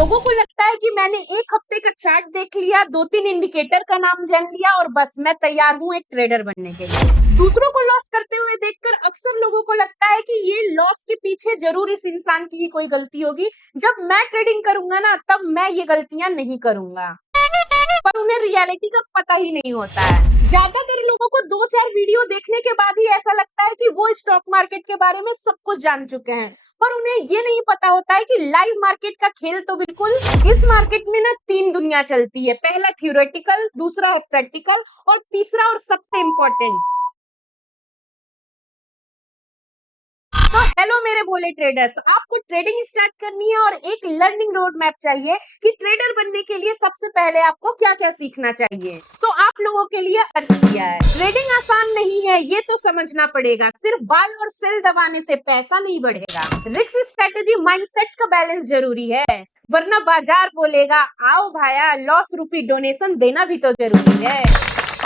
लोगों को लगता है कि मैंने 1 हफ्ते का चार्ट देख लिया, 2-3 इंडिकेटर का नाम जान लिया और बस मैं तैयार हूँ एक ट्रेडर बनने के लिए। दूसरों को लॉस करते हुए देखकर अक्सर लोगों को लगता है कि ये लॉस के पीछे ज़रूर इस इंसान की ही कोई गलती होगी। जब मैं ट्रेडिंग करूँगा ना, तब मैं ये गलतियाँ नहीं करूँगा। पर उन्हें रियलिटी का पता ही नहीं होता है। ज्यादातर लोगों को 2-4 वीडियो देखने के बाद ही ऐसा लगता है कि वो स्टॉक मार्केट के बारे में सब कुछ जान चुके हैं, पर उन्हें ये नहीं पता होता है कि लाइव मार्केट का खेल तो बिल्कुल इस मार्केट में ना 3 दुनिया चलती है। पहला थ्योरेटिकल, दूसरा है प्रैक्टिकल और तीसरा और सबसे इम्पोर्टेंट। तो हेलो मेरे भोले ट्रेडर्स, आपको ट्रेडिंग स्टार्ट करनी है और एक लर्निंग रोड मैप चाहिए कि ट्रेडर बनने के लिए सबसे पहले आपको क्या-क्या सीखना चाहिए। तो आप लोगों के लिए अर्थ किया है। ट्रेडिंग आसान नहीं है, ये तो समझना पड़ेगा। सिर्फ बाय और सेल दबाने से पैसा नहीं बढ़ेगा। रिस्क स्ट्रेटेजी माइंडसेट का बैलेंस जरूरी है, वरना बाजार बोलेगा आओ भाया, लॉस रूपी डोनेशन देना भी तो जरूरी है।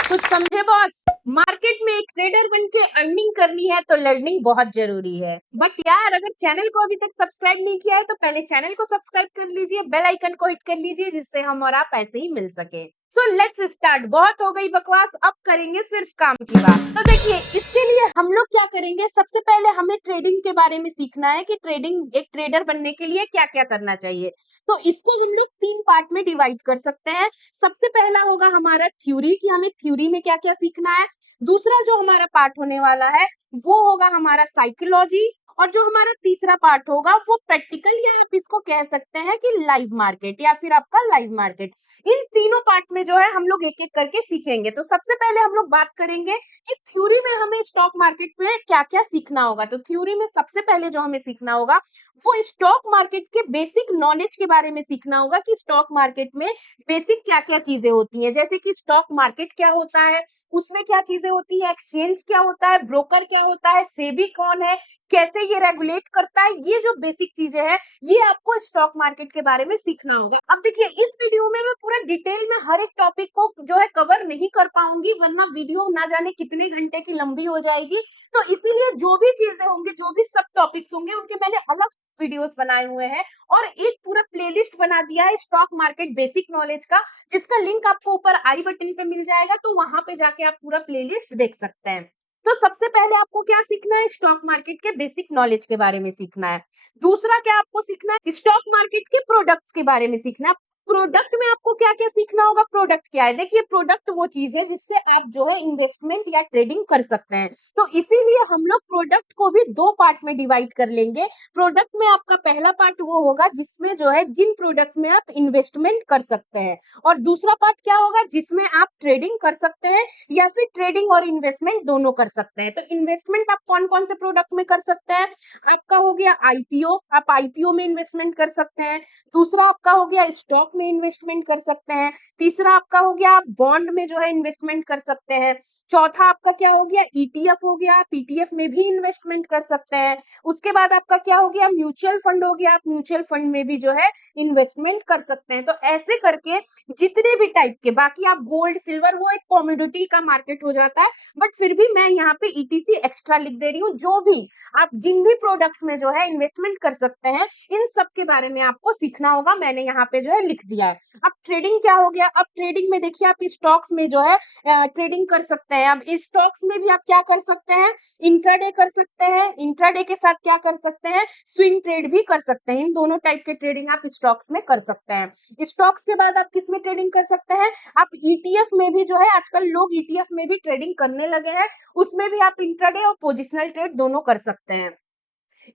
कुछ समझे बॉस? मार्केट में एक ट्रेडर बन के अर्निंग करनी है तो लर्निंग बहुत जरूरी है। बट यार, अगर चैनल को अभी तक सब्सक्राइब नहीं किया है तो पहले चैनल को सब्सक्राइब कर लीजिए, बेल आइकन को हिट कर लीजिए, जिससे हम और आप ऐसे ही मिल सके। So let's start. बहुत हो गई बकवास, अब करेंगे सिर्फ काम की बात। तो देखिए, इसके लिए हम लोग क्या करेंगे, सबसे पहले हमें ट्रेडिंग के बारे में सीखना है कि ट्रेडिंग एक ट्रेडर बनने के लिए क्या क्या करना चाहिए। तो इसको हम लोग 3 पार्ट में डिवाइड कर सकते हैं। सबसे पहला होगा हमारा थ्योरी, कि हमें थ्योरी में क्या क्या सीखना है। दूसरा जो हमारा पार्ट होने वाला है वो होगा हमारा साइकोलॉजी, और जो हमारा तीसरा पार्ट होगा वो प्रैक्टिकल, या आप इसको कह सकते हैं कि लाइव मार्केट, या फिर आपका लाइव मार्केट। इन तीनों पार्ट में जो है हम लोग एक एक करके सीखेंगे। तो सबसे पहले हम लोग बात करेंगे कि थ्योरी में हमें स्टॉक मार्केट में क्या क्या सीखना होगा। तो थ्योरी में सबसे पहले जो हमें सीखना होगा वो स्टॉक मार्केट के बेसिक नॉलेज के बारे में सीखना होगा कि स्टॉक मार्केट में बेसिक क्या क्या चीजें होती हैं। जैसे कि स्टॉक मार्केट क्या होता है, उसमें क्या चीजें होती है, एक्सचेंज क्या होता है, ब्रोकर क्या होता है, सेबी कौन है, कैसे ये रेगुलेट करता है। ये जो बेसिक चीजें हैं, ये आपको स्टॉक मार्केट के बारे में सीखना होगा। अब देखिए, इस वीडियो में मैं पूरा डिटेल में हर एक टॉपिक को जो है कवर नहीं कर पाऊंगी, वरना वीडियो ना जाने कितने घंटे की लंबी हो जाएगी। तो इसीलिए जो भी चीजें होंगी, जो भी सब टॉपिक्स होंगे, उनके मैंने अलग वीडियोस बनाए हुए हैं और एक पूरा प्लेलिस्ट बना दिया है स्टॉक मार्केट बेसिक नॉलेज का, जिसका लिंक आपको ऊपर आई बटन पे मिल जाएगा। तो वहां पे जाके आप पूरा प्लेलिस्ट देख सकते हैं। तो सबसे पहले आपको क्या सीखना है, स्टॉक मार्केट के बेसिक नॉलेज के बारे में सीखना है। दूसरा क्या आपको सीखना है, स्टॉक मार्केट के प्रोडक्ट्स के बारे में सीखना है। प्रोडक्ट में आपको क्या क्या सीखना होगा। प्रोडक्ट क्या है, देखिए, प्रोडक्ट वो चीज है जिससे आप जो है इन्वेस्टमेंट या ट्रेडिंग कर सकते हैं। तो इसीलिए हम लोग प्रोडक्ट को भी 2 पार्ट में डिवाइड कर लेंगे। प्रोडक्ट में आपका पहला पार्ट वो होगा जिसमें जो है जिन प्रोडक्ट्स में आप इन्वेस्टमेंट कर सकते हैं, और दूसरा पार्ट क्या होगा जिसमें आप ट्रेडिंग कर सकते हैं या फिर ट्रेडिंग और इन्वेस्टमेंट दोनों कर सकते हैं। तो इन्वेस्टमेंट आप कौन कौन से प्रोडक्ट में कर सकते हैं। आपका हो गया आईपीओ, आप आईपीओ में इन्वेस्टमेंट कर सकते हैं। दूसरा आपका हो गया स्टॉक में इन्वेस्टमेंट कर सकते हैं। तीसरा आपका हो गया आप बॉन्ड में जो है इन्वेस्टमेंट कर सकते हैं। चौथा आपका क्या हो गया, ईटीएफ हो गया, आप ईटीएफ में भी इन्वेस्टमेंट कर सकते हैं। उसके बाद आपका क्या हो गया, म्यूचुअल फंड हो गया, आप म्यूचुअल फंड में भी जो है इन्वेस्टमेंट कर सकते हैं। तो ऐसे करके जितने भी टाइप के, बाकी आप गोल्ड सिल्वर वो एक कमोडिटी का मार्केट हो जाता है, बट फिर भी मैं यहाँ पे ईटीसी एक्स्ट्रा लिख दे रही हूँ। जो भी आप जिन भी प्रोडक्ट्स में जो है इन्वेस्टमेंट कर सकते हैं, इन सब के बारे में आपको सीखना होगा। मैंने यहाँ पे जो है लिख दिया है। अब ट्रेडिंग क्या हो गया, अब ट्रेडिंग में देखिए, आप स्टॉक्स में जो है ट्रेडिंग कर सकते हैं। अब इस स्टॉक्स में भी आप क्या कर सकते हैं, इंट्राडे कर सकते हैं। इंट्राडे के साथ क्या कर सकते हैं, स्विंग ट्रेड भी कर सकते हैं। इन दोनों टाइप के ट्रेडिंग आप स्टॉक्स में कर सकते हैं। स्टॉक्स के बाद आप किस में ट्रेडिंग कर सकते हैं, आप ईटीएफ में भी जो है, आजकल लोग ईटीएफ में भी ट्रेडिंग करने लगे हैं, उसमें भी आप इंट्राडे और पोजिशनल ट्रेड दोनों कर सकते हैं।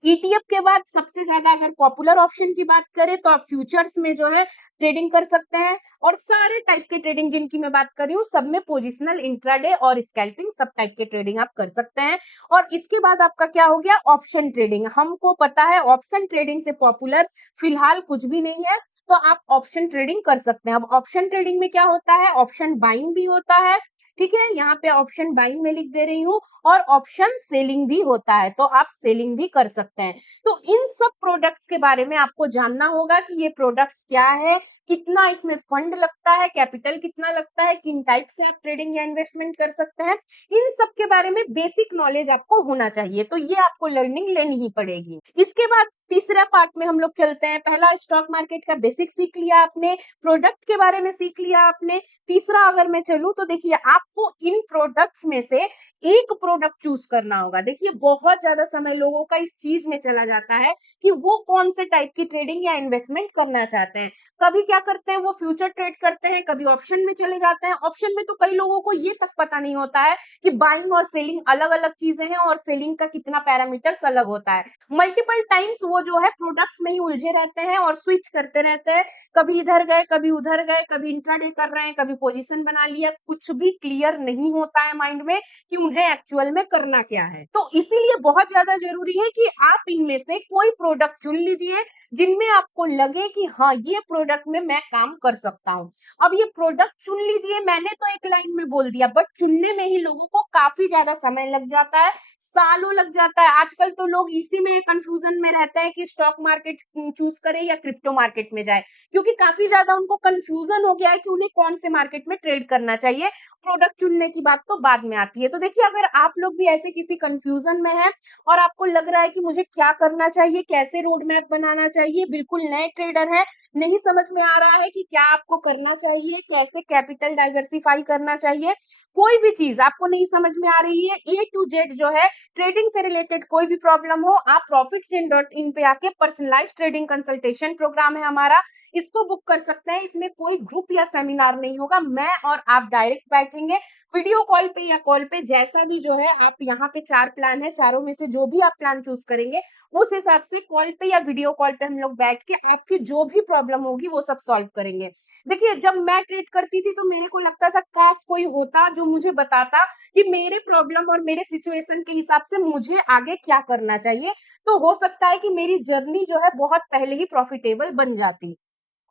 ईटीएफ के बाद सबसे ज्यादा अगर पॉपुलर ऑप्शन की बात करें तो आप फ्यूचर्स में जो है ट्रेडिंग कर सकते हैं। और सारे टाइप के ट्रेडिंग जिनकी मैं बात कर रही हूँ, सब में पोजिशनल, इंट्राडे और स्कैल्पिंग, सब टाइप के ट्रेडिंग आप कर सकते हैं। और इसके बाद आपका क्या हो गया, ऑप्शन ट्रेडिंग। हमको पता है ऑप्शन ट्रेडिंग से पॉपुलर फिलहाल कुछ भी नहीं है, तो आप ऑप्शन ट्रेडिंग कर सकते हैं। अब ऑप्शन ट्रेडिंग में क्या होता है, ऑप्शन बाइंग भी होता है, ठीक है, यहाँ पे ऑप्शन बाइंग में लिख दे रही हूँ और ऑप्शन सेलिंग भी होता है, तो आप सेलिंग भी कर सकते हैं। तो इन सब प्रोडक्ट्स के बारे में आपको जानना होगा कि ये प्रोडक्ट्स क्या है, कितना इसमें फंड लगता है, कैपिटल कितना लगता है, किन टाइप से आप ट्रेडिंग या इन्वेस्टमेंट कर सकते हैं, इन सब के बारे में बेसिक नॉलेज आपको होना चाहिए। तो ये आपको लर्निंग लेनी ही पड़ेगी। इसके बाद तीसरा पार्ट में हम लोग चलते हैं। पहला स्टॉक मार्केट का बेसिक सीख लिया आपने, प्रोडक्ट के बारे में सीख लिया आपने। तीसरा अगर मैं चलूं तो देखिए आपको इन प्रोडक्ट्स में से एक प्रोडक्ट चूज करना होगा। देखिए बहुत ज्यादा समय लोगों का इस चीज में चला जाता है कि वो कौन से टाइप की ट्रेडिंग या इन्वेस्टमेंट करना चाहते हैं। कभी क्या करते हैं, वो फ्यूचर ट्रेड करते हैं, कभी ऑप्शन में चले जाते हैं। ऑप्शन में तो कई लोगों को ये तक पता नहीं होता है कि बाइंग और सेलिंग अलग अलग चीजें हैं और सेलिंग का कितना पैरामीटर्स अलग होता है। मल्टीपल टाइम्स वो जो है प्रोडक्ट्स में ही उलझे रहते हैं और स्विच करते रहते हैं, कभी इधर गए, कभी उधर गए, कभी इंट्राडे कर रहे हैं, कभी पोजीशन बना लिया। कुछ भी क्लियर नहीं होता है माइंड में कि उन्हें एक्चुअल में करना क्या है। तो इसीलिए बहुत ज्यादा जरूरी है कि आप इनमें से कोई प्रोडक्ट चुन लीजिए जिनमें आपको लगे कि हाँ ये प्रोडक्ट में मैं काम कर सकता हूँ। अब ये प्रोडक्ट चुन लीजिए, मैंने तो एक लाइन में बोल दिया, बट चुनने में ही लोगों को काफी ज्यादा समय लग जाता है, सालों लग जाता है। आजकल तो लोग इसी में कंफ्यूजन में रहते हैं कि स्टॉक मार्केट चूज करें या क्रिप्टो मार्केट में जाए, क्योंकि काफी ज्यादा उनको कंफ्यूजन हो गया है कि उन्हें कौन से मार्केट में ट्रेड करना चाहिए। प्रोडक्ट चुनने की बात तो बाद में आती है। तो देखिए अगर आप लोग भी ऐसे किसी कंफ्यूजन में हैं और आपको लग रहा है कि मुझे क्या करना चाहिए, कैसे रोड मैप बनाना चाहिए, बिल्कुल नए ट्रेडर है, नहीं समझ में आ रहा है कि क्या आपको करना चाहिए, कैसे कैपिटल डाइवर्सिफाई करना चाहिए, कोई भी चीज आपको नहीं समझ में आ रही है, ए टू जेड जो है ट्रेडिंग से रिलेटेड कोई भी प्रॉब्लम हो, आप profitsin.in पे आके पर्सनलाइज्ड ट्रेडिंग कंसल्टेशन प्रोग्राम है हमारा, इसको बुक कर सकते हैं। इसमें कोई ग्रुप या सेमिनार नहीं होगा, मैं और आप डायरेक्ट बैठेंगे वीडियो कॉल पे या कॉल पे, जैसा भी जो है आप यहाँ पे 4 प्लान है, चारों में से जो भी आप प्लान चूज करेंगे उस हिसाब से कॉल पे या वीडियो कॉल पे हम लोग बैठ के आपकी जो भी प्रॉब्लम होगी वो सब सॉल्व करेंगे। देखिए जब मैं ट्रेड करती थी तो मेरे को लगता था काश कोई होता जो मुझे बताता कि मेरे प्रॉब्लम और मेरे सिचुएशन के हिसाब से मुझे आगे क्या करना चाहिए, तो हो सकता है कि मेरी जर्नी जो है बहुत पहले ही प्रॉफिटेबल बन जाती।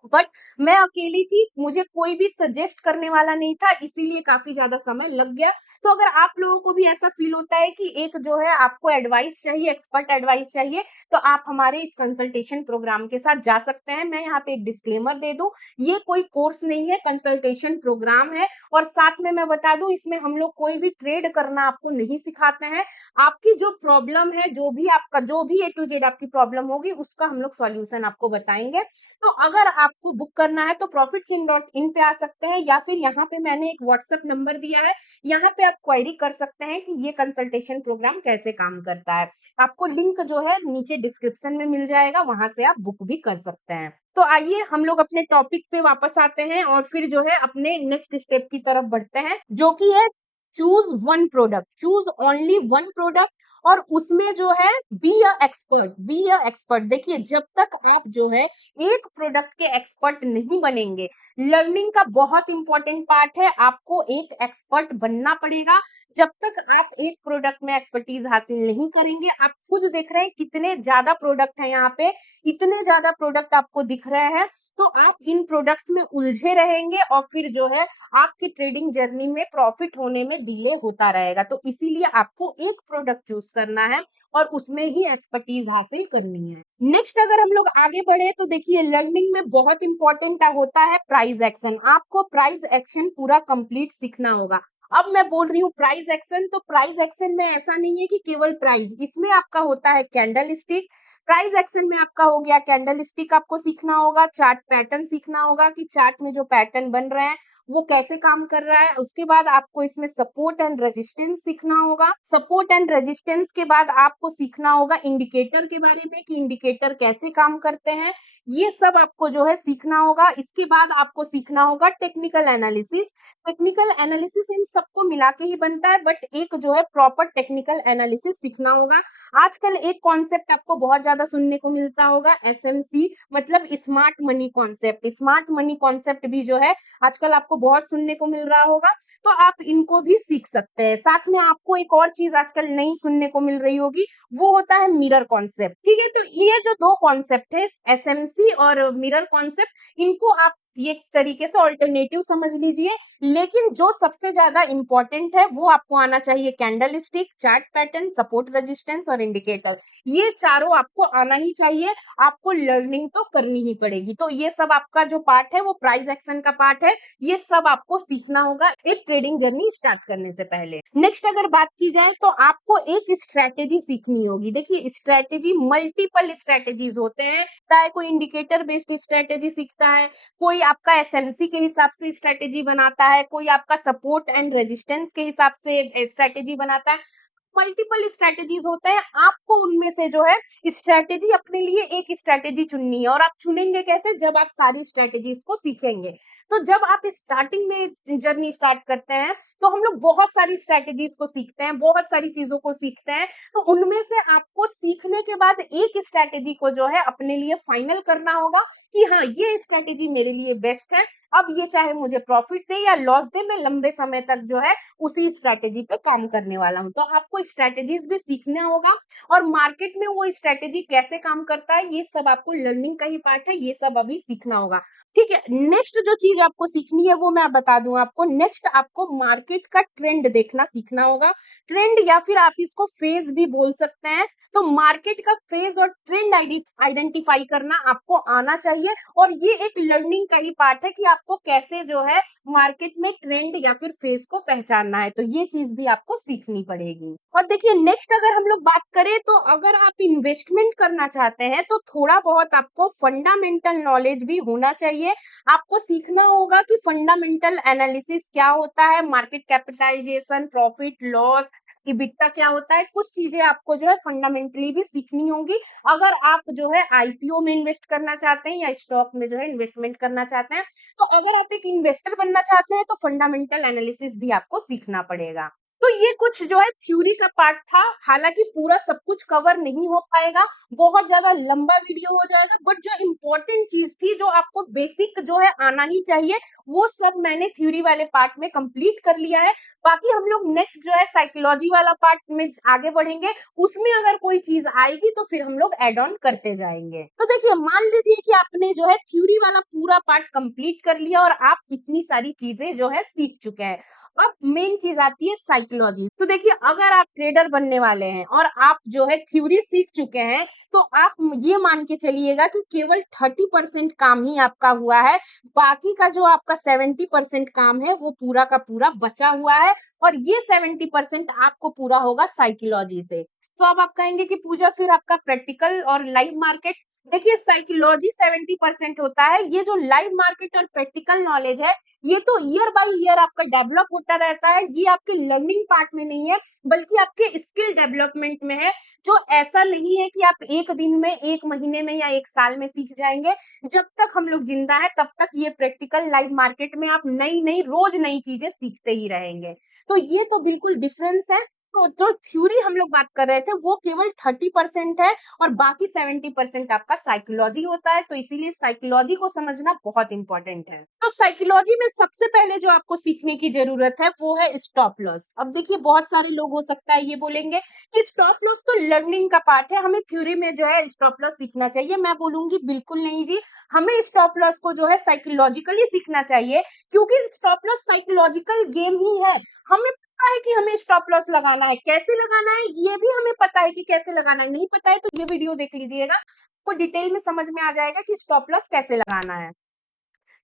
बट मैं अकेली थी, मुझे कोई भी सजेस्ट करने वाला नहीं था, इसीलिए काफी ज्यादा समय लग गया। तो अगर आप लोगों को भी ऐसा फील होता है कि एक जो है आपको एडवाइस चाहिए, एक्सपर्ट एडवाइस चाहिए, तो आप हमारे इस कंसल्टेशन प्रोग्राम के साथ जा सकते हैं। मैं यहाँ पे एक डिस्क्लेमर दे दूं, ये कोई कोर्स नहीं है, कंसल्टेशन प्रोग्राम है। और साथ में मैं बता दूं, इसमें हम लोग कोई भी ट्रेड करना आपको नहीं सिखाते हैं। आपकी जो प्रॉब्लम है, जो भी आपका जो भी ए टू जेड आपकी प्रॉब्लम होगी, उसका हम लोग सॉल्यूशन आपको बताएंगे। तो अगर आपको बुक करना है तो profitsin.in पे आ सकते हैं, या फिर यहाँ पे मैंने एक व्हाट्सएप नंबर दिया है, यहाँ पे आप क्वेरी कर सकते हैं कि ये कंसल्टेशन प्रोग्राम कैसे काम करता है। आपको लिंक जो है नीचे डिस्क्रिप्शन में मिल जाएगा, वहां से आप बुक भी कर सकते हैं। तो आइए हम लोग अपने टॉपिक पे वापस आते हैं और फिर जो है अपने नेक्स्ट स्टेप की तरफ बढ़ते हैं, जो कि है choose one product, choose only one product. और उसमें जो है be a expert, be a expert. देखिए जब तक आप जो है एक प्रोडक्ट के एक्सपर्ट नहीं बनेंगे, लर्निंग का बहुत इंपॉर्टेंट पार्ट है, आपको एक एक्सपर्ट बनना पड़ेगा। जब तक आप एक प्रोडक्ट में एक्सपर्टीज हासिल नहीं करेंगे, आप खुद देख रहे हैं कितने ज्यादा प्रोडक्ट हैं यहाँ पे, इतने ज्यादा प्रोडक्ट आपको दिख रहे हैं, तो आप इन प्रोडक्ट्स में उलझे रहेंगे और फिर जो है आपकी ट्रेडिंग जर्नी में प्रॉफिट होने में डिले होता रहेगा। तो इसीलिए आपको एक प्रोडक्ट चूज करना है और उसमें ही एक्सपर्टीज हासिल करनी है। नेक्स्ट अगर हम लोग आगे बढ़े तो देखिए लर्निंग में बहुत इंपॉर्टेंट होता है प्राइस एक्शन। आपको प्राइस एक्शन पूरा कंप्लीट सीखना होगा। अब मैं बोल रही हूँ प्राइस एक्शन, तो प्राइस एक्शन में ऐसा नहीं है कि केवल प्राइस, इसमें आपका होता है कैंडल स्टिक। प्राइस एक्शन में आपका हो गया कैंडल स्टिक, आपको सीखना होगा, चार्ट पैटर्न सीखना होगा कि चार्ट में जो पैटर्न बन रहे हैं वो कैसे काम कर रहा है। उसके बाद आपको इसमें सपोर्ट एंड रेजिस्टेंस सीखना होगा। सपोर्ट एंड रेजिस्टेंस के बाद आपको सीखना होगा इंडिकेटर के बारे में कि इंडिकेटर कैसे काम करते हैं, ये सब आपको जो है सीखना होगा। इसके बाद आपको सीखना होगा technical analysis. Technical analysis in सबको मिला के ही बनता है, बट एक जो है प्रॉपर टेक्निकल एनालिसिस सीखना होगा। आजकल एक कॉन्सेप्ट आपको बहुत ज्यादा सुनने को मिलता होगा, एसएमसी, मतलब smart money concept. Smart money concept भी जो है आजकल आपको बहुत सुनने को मिल रहा होगा, तो आप इनको भी सीख सकते हैं। साथ में आपको एक और चीज आजकल नई सुनने को मिल रही होगी, वो होता है मिरर कॉन्सेप्ट। ठीक है, तो ये जो दो कॉन्सेप्ट है, एसएमसी और मिरर कॉन्सेप्ट, इनको आप ये एक तरीके से अल्टरनेटिव समझ लीजिए। लेकिन जो सबसे ज़्यादा इम्पोर्टेंट है वो आपको आना चाहिए candle stick, chart pattern, support resistance और इंडिकेटर। ये चारों आपको आना ही चाहिए, आपको लर्निंग तो करनी ही पड़ेगी। तो ये सब आपका जो पार्ट है वो प्राइस एक्शन का पार्ट है, ये सब आपको सीखना होगा एक ट्रेडिंग जर्नी स्टार्ट करने से पहले। नेक्स्ट अगर बात की जाए तो आपको एक स्ट्रैटेजी सीखनी होगी। देखिए स्ट्रैटेजी मल्टीपल स्ट्रैटेजीज होते हैं, चाहे कोई इंडिकेटर बेस्ड स्ट्रैटेजी सीखता है, कोई आपका एसएमसी के हिसाब से स्ट्रैटेजी बनाता है, कोई आपका सपोर्ट एंड रेजिस्टेंस के हिसाब से स्ट्रैटेजी बनाता है। मल्टीपल स्ट्रैटेजीज होते हैं, आपको उनमें से जो है स्ट्रैटेजी अपने लिए एक स्ट्रैटेजी चुननी है। और आप चुनेंगे कैसे? जब आप सारी स्ट्रैटेजीज को सीखेंगे। तो जब आप स्टार्टिंग में जर्नी स्टार्ट करते हैं तो हम लोग बहुत सारी स्ट्रैटेजीज को सीखते हैं, बहुत सारी चीजों को सीखते हैं। तो उनमें से आपको सीखने के बाद एक स्ट्रैटेजी को जो है अपने लिए फाइनल करना होगा कि हाँ ये स्ट्रैटेजी मेरे लिए बेस्ट है। अब ये चाहे मुझे प्रॉफिट दे या लॉस दे, मैं लंबे समय तक जो है उसी स्ट्रैटेजी पे काम करने वाला हूँ। तो आपको स्ट्रैटेजीज भी सीखना होगा और मार्केट में वो स्ट्रैटेजी कैसे काम करता है ये सब आपको लर्निंग का ही पार्ट है, ये सब अभी सीखना होगा। ठीक है, नेक्स्ट जो चीज आपको सीखनी है वो मैं बता दूं आपको। नेक्स्ट आपको मार्केट का ट्रेंड देखना सीखना होगा। ट्रेंड या फिर आप इसको फेज भी बोल सकते हैं। तो मार्केट का फेज और ट्रेंड आइडेंटिफाई करना आपको आना चाहिए और ये एक लर्निंग का ही पार्ट है कि आपको कैसे जो है मार्केट में ट्रेंड या फिर फेज को पहचानना है। तो ये चीज भी आपको सीखनी पड़ेगी। और देखिए नेक्स्ट अगर हम लोग बात करें तो अगर आप इन्वेस्टमेंट करना चाहते हैं तो थोड़ा बहुत आपको फंडामेंटल नॉलेज भी होना चाहिए। आपको सीखना होगा कि फंडामेंटल एनालिसिस क्या होता है, market capitalisation, profit loss, EBITDA क्या होता है। कुछ चीजें आपको जो है फंडामेंटली भी सीखनी होंगी अगर आप जो है आईपीओ में इन्वेस्ट करना चाहते हैं या स्टॉक में जो है इन्वेस्टमेंट करना चाहते हैं। तो अगर आप एक इन्वेस्टर बनना चाहते हैं तो फंडामेंटल एनालिसिस भी आपको सीखना पड़ेगा। तो ये कुछ जो है थ्योरी का पार्ट था, हालांकि पूरा सब कुछ कवर नहीं हो पाएगा, बहुत ज्यादा लंबा वीडियो हो जाएगा। बट जो इम्पोर्टेंट चीज थी, जो आपको बेसिक जो है आना ही चाहिए, वो सब मैंने थ्योरी वाले पार्ट में कंप्लीट कर लिया है। बाकी हम लोग नेक्स्ट जो है साइकोलॉजी वाला पार्ट में आगे बढ़ेंगे, उसमें अगर कोई चीज आएगी तो फिर हम लोग एड ऑन करते जाएंगे। तो देखिए मान लीजिए कि आपने जो है थ्योरी वाला पूरा पार्ट कंप्लीट कर लिया और आप इतनी सारी चीजें जो है सीख चुके हैं। अब मेन चीज आती है साइकोलॉजी। तो देखिए अगर आप ट्रेडर बनने वाले हैं और आप जो है थ्योरी सीख चुके हैं तो आप ये मान के चलिएगा कि केवल 30% काम ही आपका हुआ है, बाकी का जो आपका 70% काम है वो पूरा का पूरा बचा हुआ है। और ये 70% आपको पूरा होगा साइकोलॉजी से। तो अब आप कहेंगे कि पूजा फिर आपका प्रैक्टिकल और लाइव मार्केट। देखिए साइकोलॉजी 70% होता है, ये जो लाइव मार्केट और प्रैक्टिकल नॉलेज है ये तो ईयर बाय ईयर आपका डेवलप होता रहता है। ये आपके लर्निंग पार्ट में नहीं है बल्कि आपके स्किल डेवलपमेंट में है। जो ऐसा नहीं है कि आप एक दिन में, एक महीने में या एक साल में सीख जाएंगे। जब तक हम लोग जिंदा है तब तक ये प्रैक्टिकल लाइव मार्केट में आप नई नई रोज नई चीजें सीखते ही रहेंगे। तो ये तो बिल्कुल डिफरेंस है। तो जो थ्योरी हम लोग बात कर रहे थे वो केवल 30% है और बाकी 70% आपका साइकोलॉजी होता है। तो इसीलिए साइकोलॉजी को समझना बहुत इंपॉर्टेंट है। तो साइकोलॉजी में सबसे पहले जो आपको सीखने की जरूरत है वो है स्टॉप लॉस। अब देखिए बहुत सारे लोग हो सकता है ये बोलेंगे कि स्टॉप लॉस तो लर्निंग का पार्ट है, हमें थ्योरी में जो है स्टॉप लॉस सीखना चाहिए। मैं बोलूंगी बिल्कुल नहीं जी, हमें स्टॉप लॉस को जो है साइकोलॉजिकली सीखना चाहिए, क्योंकि स्टॉप लॉस साइकोलॉजिकल गेम ही है। हमें पता है कि हमें स्टॉप लॉस लगाना है, कैसे लगाना है ये भी हमें पता है कि कैसे लगाना है। नहीं पता है तो ये वीडियो देख लीजिएगा, आपको डिटेल में समझ में आ जाएगा कि स्टॉप लॉस कैसे लगाना है।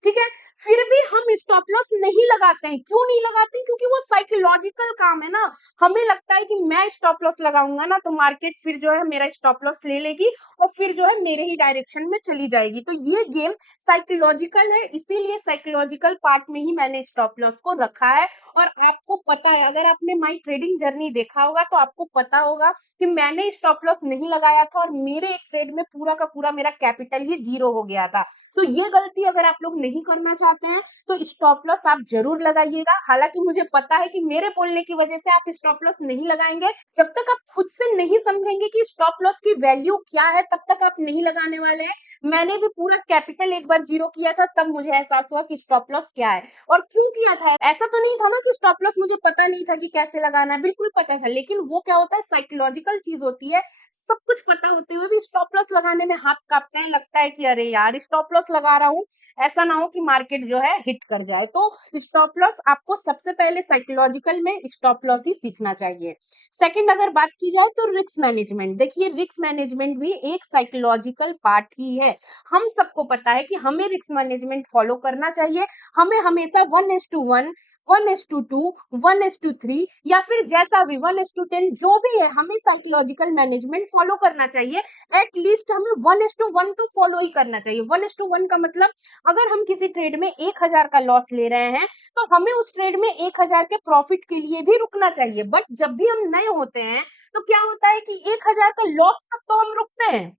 ठीक है, फिर भी हम स्टॉप लॉस नहीं लगाते हैं। क्यों नहीं लगाते? क्योंकि वो साइकोलॉजिकल काम है ना। हमें लगता है कि मैं स्टॉप लॉस लगाऊंगा ना तो मार्केट फिर जो है मेरा स्टॉप लॉस ले लेगी और फिर जो है मेरे ही डायरेक्शन में चली जाएगी। तो ये गेम साइकोलॉजिकल है, इसीलिए साइकोलॉजिकल पार्ट में ही मैंने स्टॉप लॉस को रखा है। और आपको पता है, अगर आपने माई ट्रेडिंग जर्नी देखा होगा तो आपको पता होगा कि मैंने स्टॉप लॉस नहीं लगाया था और मेरे एक ट्रेड में पूरा का पूरा मेरा कैपिटल ही जीरो हो गया था। तो ये गलती अगर आप लोग नहीं करना चाहते चाहते हैं तो स्टॉप लॉस आप जरूर लगाइएगा। हालांकि मुझे पता है कि मेरे बोलने की वजह से आप स्टॉप लॉस नहीं लगाएंगे। जब तक आप खुद से नहीं समझेंगे कि स्टॉप लॉस की वैल्यू क्या है, तब तक आप नहीं लगाने वाले हैं। मैंने भी पूरा कैपिटल एक बार जीरो किया था, तब मुझे एहसास हुआ कि स्टॉप लॉस क्या है और क्यों किया था। ऐसा तो नहीं था ना कि स्टॉप लॉस मुझे पता नहीं था कि कैसे लगाना है, बिल्कुल पता था। लेकिन वो क्या होता है, साइकोलॉजिकल चीज होती है। सब कुछ पता होते हुए भी स्टॉप लॉस लगाने में हाथ कांपते हैं, लगता है कि अरे यार स्टॉप लॉस लगा रहा हूँ, ऐसा ना हो कि मार्केट जो है हिट कर जाए। तो स्टॉप लॉस आपको सबसे पहले साइकोलॉजिकल में स्टॉप लॉस ही सीखना चाहिए। सेकंड अगर बात की जाए तो रिस्क मैनेजमेंट, देखिए रिस्क मैनेजमेंट भी एक साइकोलॉजिकल पार्ट ही है। हम सबको पता है कि हमें रिस्क मैनेजमेंट फॉलो करना चाहिए। हमें हमेशा 1:1, 1:2, 1:3 या फिर जैसा भी 1:10 जो भी है, हमें साइकोलॉजिकल मैनेजमेंट फॉलो करना चाहिए। एटलीस्ट हमें 1:1 तो फॉलो ही करना चाहिए। 1:1 का मतलब अगर हम किसी ट्रेड में 1,000 का लॉस ले रहे हैं तो हमें उस ट्रेड में 1,000 के प्रॉफिट के लिए भी रुकना चाहिए। बट जब भी हम नए होते हैं तो क्या होता है कि 1,000 का लॉस तक तो हम रुकते हैं।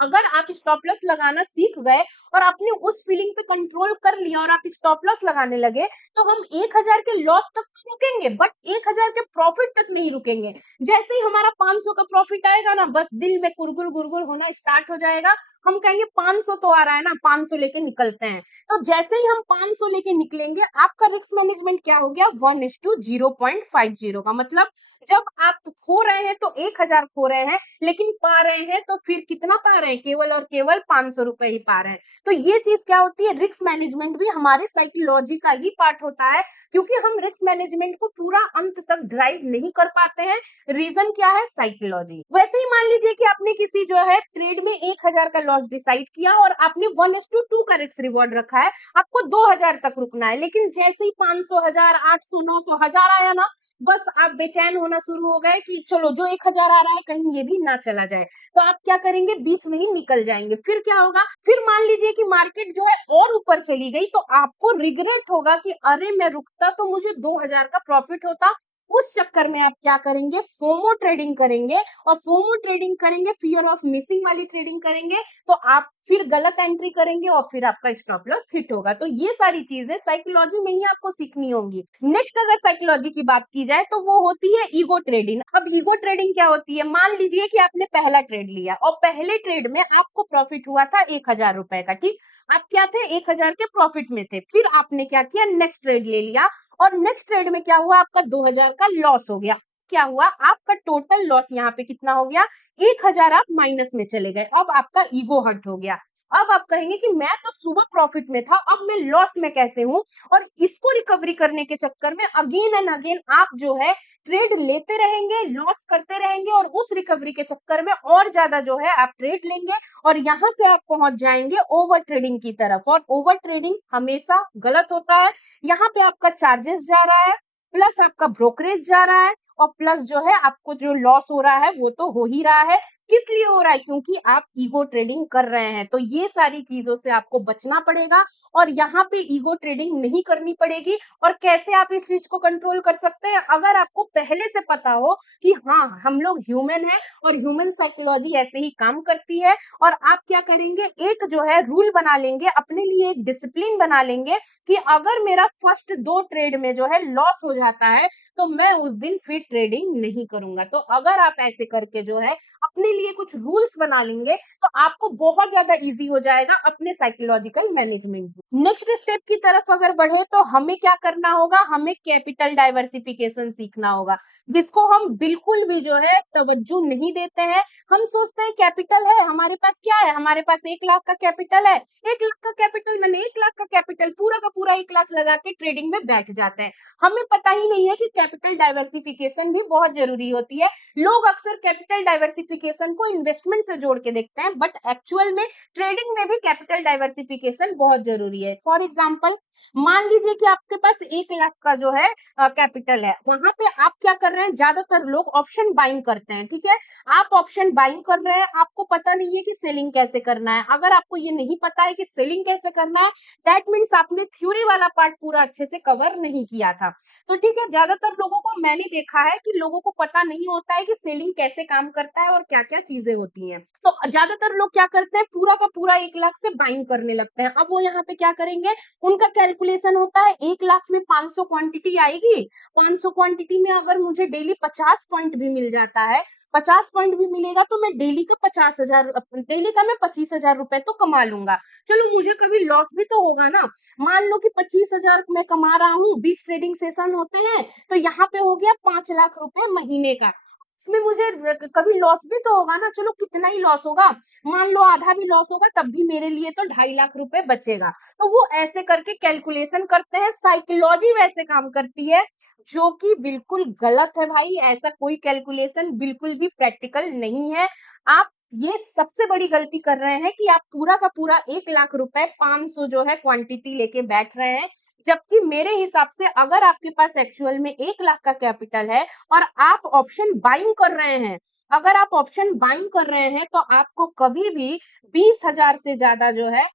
अगर आप स्टॉप लॉस लगाना सीख गए और आपने उस फीलिंग पे कंट्रोल कर लिया और आप स्टॉप लॉस लगाने लगे, तो हम 1,000 के लॉस तक तो रुकेंगे, बट 1,000 के प्रॉफिट तक नहीं रुकेंगे। जैसे ही हमारा 500 का प्रॉफिट आएगा ना, बस दिल में गुरगुर गुरगुर होना स्टार्ट हो जाएगा। हम कहेंगे 500 तो आ रहा है ना, 500 लेके निकलते हैं। तो जैसे ही हम 500 लेके निकलेंगे, आपका रिस्क मैनेजमेंट क्या हो गया, 1:0.50 का मतलब जब आप खो रहे हैं तो 1,000 खो रहे हैं, लेकिन पा रहे हैं तो फिर कितना पा रहे हैं, केवल और केवल 500 रुपए ही पा रहे हैं। तो ये चीज क्या होती है, रिस्क मैनेजमेंट भी हमारे साइकोलॉजी का ही पार्ट होता है, क्योंकि हम रिस्क मैनेजमेंट को पूरा अंत तक ड्राइव नहीं कर पाते हैं। रीजन क्या है, साइकोलॉजी। वैसे ही मान लीजिए कि आपने किसी जो है ट्रेड में 1,000 का लॉस डिसाइड किया और आपने 1:2 का रिस्क रिवॉर्ड रखा है, आपको 2,000 तक रुकना है। लेकिन जैसे ही 500, 1,000, 800, 900, 1,000 आया ना, बस आप बेचैन होना शुरू हो गए कि चलो जो 1,000 आ रहा है कहीं ये भी ना चला जाए। तो आप क्या करेंगे, बीच में ही निकल जाएंगे। फिर क्या होगा, फिर मान लीजिए कि मार्केट जो है और ऊपर चली गई, तो आपको रिग्रेट होगा कि अरे मैं रुकता तो मुझे 2,000 का प्रॉफिट होता। उस चक्कर में आप क्या करेंगे, फोमो ट्रेडिंग करेंगे। और फोमो ट्रेडिंग करेंगे, फियर ऑफ मिसिंग वाली ट्रेडिंग करेंगे, तो आप फिर गलत एंट्री करेंगे और फिर आपका स्टॉप लॉस हिट होगा। तो ये सारी चीजें साइकोलॉजी में ही आपको सीखनी होंगी। नेक्स्ट अगर साइकोलॉजी की बात की जाए तो वो होती है ईगो ट्रेडिंग। अब ईगो ट्रेडिंग क्या होती है, मान लीजिए कि आपने पहला ट्रेड लिया और पहले ट्रेड में आपको प्रॉफिट हुआ था 1,000 रुपए का, ठीक। आप क्या थे, 1,000 के प्रॉफिट में थे। फिर आपने क्या किया, नेक्स्ट ट्रेड ले लिया और नेक्स्ट ट्रेड में क्या हुआ, आपका 2,000 का लॉस हो गया। क्या हुआ, आपका टोटल लॉस यहाँ पे कितना हो गया, 1,000 आप माइनस में चले गए। अब आपका ईगो हर्ट हो गया। अब आप कहेंगे कि मैं तो सुबह प्रॉफिट में था, अब मैं लॉस में कैसे हूं। और इसको रिकवरी करने के चक्कर में अगेन एंड अगेन आप जो है ट्रेड लेते रहेंगे, लॉस करते रहेंगे और उस रिकवरी के चक्कर में और ज्यादा जो है आप ट्रेड लेंगे और यहां से आप पहुंच जाएंगे ओवर ट्रेडिंग की तरफ। और ओवर ट्रेडिंग हमेशा गलत होता है। यहाँ पे आपका चार्जेस जा रहा है, प्लस आपका ब्रोकरेज जा रहा है और प्लस जो है आपको जो लॉस हो रहा है वो तो हो ही रहा है। किस लिए हो रहा है, क्योंकि आप ईगो ट्रेडिंग कर रहे हैं। तो ये सारी चीजों से आपको बचना पड़ेगा और यहाँ पे ईगो ट्रेडिंग नहीं करनी पड़ेगी। और कैसे आप इस चीज को कंट्रोल कर सकते हैं, अगर आपको पहले से पता हो कि हाँ हम लोग ह्यूमन हैं और ह्यूमन साइकोलॉजी ऐसे ही काम करती है। और आप क्या करेंगे, एक जो है रूल बना लेंगे अपने लिए, एक डिसिप्लिन बना लेंगे कि अगर मेरा फर्स्ट 2 ट्रेड में जो है लॉस हो जाता है तो मैं उस दिन फिर ट्रेडिंग नहीं करूंगा। तो अगर आप ऐसे करके जो है अपने लिए कुछ रूल्स बना लेंगे तो आपको बहुत ज्यादा इजी हो जाएगा अपने साइकोलॉजिकल मैनेजमेंट। नेक्स्ट स्टेप की तरफ अगर बढ़े तो हमें क्या करना होगा, हमें कैपिटल डाइवर्सिफिकेशन सीखना होगा, जिसको हम बिल्कुल भी जो है तवज्जो नहीं देते हैं। हम सोचते हैं कैपिटल है हमारे पास, क्या है हमारे पास 1,00,000 का कैपिटल है, 1,00,000 का कैपिटल, मैंने 1,00,000 का कैपिटल पूरा का पूरा 1,00,000 लगा के ट्रेडिंग में बैठ जाते हैं। हमें पता ही नहीं है कि कैपिटल डाइवर्सिफिकेशन भी बहुत जरूरी होती है। लोग अक्सर कैपिटल डाइवर्सिफिकेशन को इन्वेस्टमेंट से जोड़ के देखते हैं, बट एक्चुअल में ट्रेडिंग में भी कैपिटल डाइवर्सिफिकेशन बहुत जरूरी है। फॉर एग्जांपल, मान लीजिए कि आपके पास 1,00,000 का जो है कैपिटल है, वहां पे आप क्या कर रहे हैं, ज्यादातर लोग ऑप्शन बाइंग करते हैं, ठीक है। आप ऑप्शन बाइंग कर रहे हैं, आपको पता नहीं है कि सेलिंग कैसे करना है। अगर आपको ये नहीं पता है कि सेलिंग कैसे करना है, दैट मीन्स आपने थ्योरी वाला पार्ट पूरा अच्छे से कवर नहीं किया था। तो ठीक है, ज्यादातर लोगों को मैंने देखा है कि लोगों को पता नहीं होता है कि सेलिंग कैसे काम करता है और क्या क्या चीजें होती हैं। तो ज्यादातर लोग क्या करते हैं, पूरा का पूरा 1,00,000 से बाइंग करने लगते हैं। अब वो यहाँ पे क्या क्या करेंगे, उनका कैलकुलेशन होता है 1 लाख में 500 क्वांटिटी आएगी, 500 क्वांटिटी में अगर मुझे डेली 50 पॉइंट भी मिल जाता है, 50 पॉइंट भी मिलेगा तो मैं डेली का 50,000 डेली का मैं 25,000 रुपए तो कमा लूंगा। चलो मुझे कभी लॉस भी तो होगा ना। मान लो कि 25,000 मैं कमा रहा हूँ, 20 ट्रेडिंग सेशन होते हैं, तो यहाँ पे हो गया 5 लाख रुपए महीने का। इसमें मुझे कभी लॉस भी तो होगा ना। चलो कितना ही लॉस होगा, मान लो आधा भी लॉस होगा, तब भी मेरे लिए तो 2.5 लाख रुपए बचेगा। तो वो ऐसे करके कैलकुलेशन करते हैं, साइकोलॉजी वैसे काम करती है, जो कि बिल्कुल गलत है भाई। ऐसा कोई कैलकुलेशन बिल्कुल भी प्रैक्टिकल नहीं है। आप ये सबसे बड़ी गलती कर रहे हैं कि आप पूरा का पूरा 1 लाख रुपए 500 जो है क्वांटिटी लेके बैठ रहे हैं, जबकि मेरे हिसाब से अगर आपके पास एक्चुअल में 1 लाख का कैपिटल है और आप ऑप्शन बाइंग कर रहे हैं, अगर आप ऑप्शन बाइंग कर रहे हैं तो आपको कभी भी 20,000 से ज्यादा जो है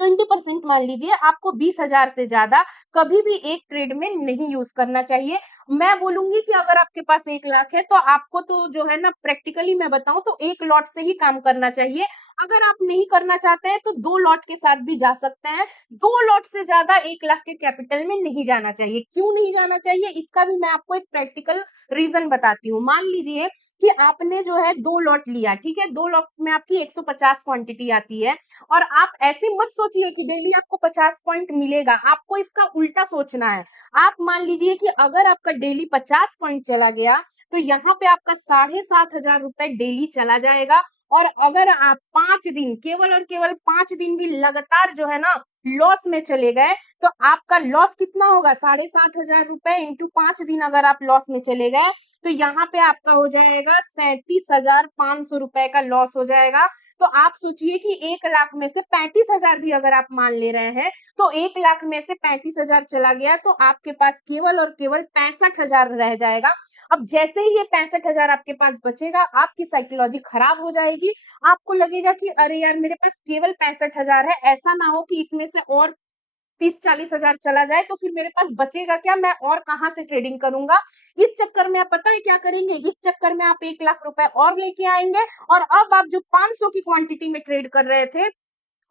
20% मान लीजिए, आपको 20,000 से ज्यादा कभी भी एक ट्रेड में नहीं यूज करना चाहिए। मैं बोलूंगी कि अगर आपके पास 1 लाख है तो आपको तो जो है ना, प्रैक्टिकली मैं बताऊं तो एक लॉट से ही काम करना चाहिए। अगर आप नहीं करना चाहते हैं तो 2 लॉट के साथ भी जा सकते हैं। 2 लॉट से ज्यादा 1 लाख के कैपिटल में नहीं जाना चाहिए। क्यों नहीं जाना चाहिए, इसका भी मैं आपको एक प्रैक्टिकल रीजन बताती हूँ। मान लीजिए कि आपने जो है 2 लॉट लिया, ठीक है, 2 लॉट में आपकी 150 क्वांटिटी आती है, और आप ऐसे मत सोचिए कि डेली आपको 50 पॉइंट मिलेगा। आपको इसका उल्टा सोचना है। आप मान लीजिए कि अगर आपका डेली 50 पॉइंट चला गया, तो यहाँ पे आपका 7,500 रुपए डेली चला जाएगा। और अगर आप 5 दिन, केवल और केवल 5 दिन भी लगातार जो है ना लॉस में चले गए, तो आपका लॉस कितना होगा, 7,500 रुपए इंटू 5 दिन अगर आप लॉस में चले गए, तो यहाँ पे आपका हो जाएगा 37,500 रुपए का लॉस हो जाएगा। तो आप सोचिए कि 1 लाख में से 35,000 भी अगर आप मान ले रहे हैं, तो 1 लाख में से 35,000 चला गया, तो आपके पास केवल और केवल 65,000 रह जाएगा। अब जैसे ही ये 65,000 आपके पास बचेगा, आपकी साइकोलॉजी खराब हो जाएगी। आपको लगेगा कि अरे यार, मेरे पास केवल 65,000 है, ऐसा ना हो कि इसमें से और 30-40,000 चला जाए, तो फिर मेरे पास बचेगा क्या, मैं और कहाँ से ट्रेडिंग करूंगा। इस चक्कर में आप पता है क्या करेंगे, इस चक्कर में आप 1 लाख रुपए और लेके आएंगे, और अब आप जो 500 की क्वांटिटी में ट्रेड कर रहे थे,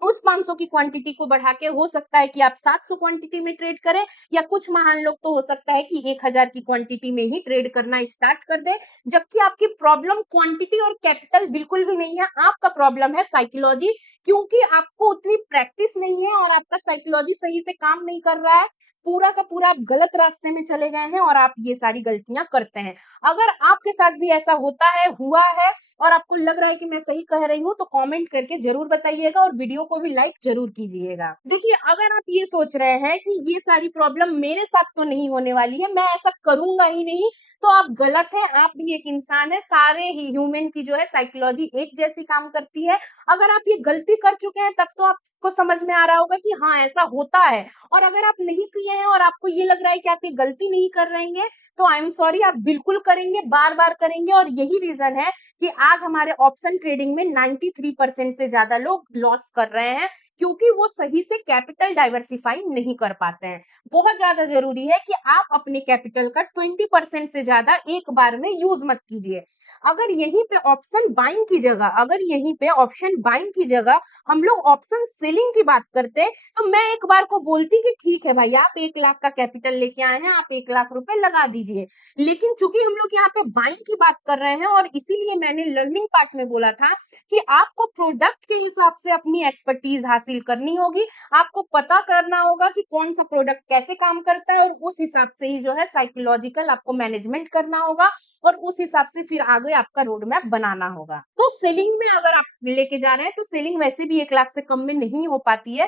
उस 500 की क्वांटिटी को बढ़ा के हो सकता है कि आप 700 क्वांटिटी में ट्रेड करें, या कुछ महान लोग तो हो सकता है कि 1,000 की क्वांटिटी में ही ट्रेड करना स्टार्ट कर दे। जबकि आपकी प्रॉब्लम क्वांटिटी और कैपिटल बिल्कुल भी नहीं है, आपका प्रॉब्लम है साइकोलॉजी, क्योंकि आपको उतनी प्रैक्टिस नहीं है और आपका साइकोलॉजी सही से काम नहीं कर रहा है। पूरा का पूरा आप गलत रास्ते में चले गए हैं और आप ये सारी गलतियां करते हैं। अगर आपके साथ भी ऐसा होता है, हुआ है, और आपको लग रहा है कि मैं सही कह रही हूँ, तो कमेंट करके जरूर बताइएगा और वीडियो को भी लाइक जरूर कीजिएगा। देखिए, अगर आप ये सोच रहे हैं कि ये सारी प्रॉब्लम मेरे साथ तो नहीं होने वाली है, मैं ऐसा करूंगा ही नहीं, तो आप गलत हैं। आप भी एक इंसान है, सारे ही ह्यूमन की जो है साइकोलॉजी एक जैसी काम करती है। अगर आप ये गलती कर चुके हैं, तब तो आपको समझ में आ रहा होगा कि हाँ, ऐसा होता है। और अगर आप नहीं किए हैं और आपको ये लग रहा है कि आप ये गलती नहीं कर रहेंगे, तो आई एम सॉरी, आप बिल्कुल करेंगे, बार बार करेंगे। और यही रीजन है कि आज हमारे ऑप्शन ट्रेडिंग में 93% से ज्यादा लोग लॉस कर रहे हैं, क्योंकि वो सही से कैपिटल डाइवर्सिफाई नहीं कर पाते हैं। बहुत ज्यादा जरूरी है कि आप अपने कैपिटल का 20% से ज्यादा एक बार में यूज मत कीजिए। अगर यहीं पे ऑप्शन बाइंग की जगह, अगर यहीं पे ऑप्शन बाइंग की जगह हम लोग ऑप्शन सेलिंग की बात करते, तो मैं एक बार को बोलती कि ठीक है भाई, आप 1 लाख का कैपिटल लेके आए हैं, आप 1 लाख रुपए लगा दीजिए। लेकिन चूंकि हम लोग यहाँ पे बाइंग की बात कर रहे हैं, और इसीलिए मैंने लर्निंग पार्ट में बोला था कि आपको प्रोडक्ट के हिसाब से अपनी एक्सपर्टीज हासिल करनी होगी। आपको पता करना होगा कि कौन सा प्रोडक्ट कैसे काम करता है, और उस हिसाब से ही जो है साइकोलॉजिकल आपको मैनेजमेंट करना होगा, और उस हिसाब से फिर आगे आपका रोड मैप बनाना होगा। तो सेलिंग में अगर आप लेके जा रहे हैं, तो सेलिंग वैसे भी 1 लाख से कम में नहीं हो पाती है।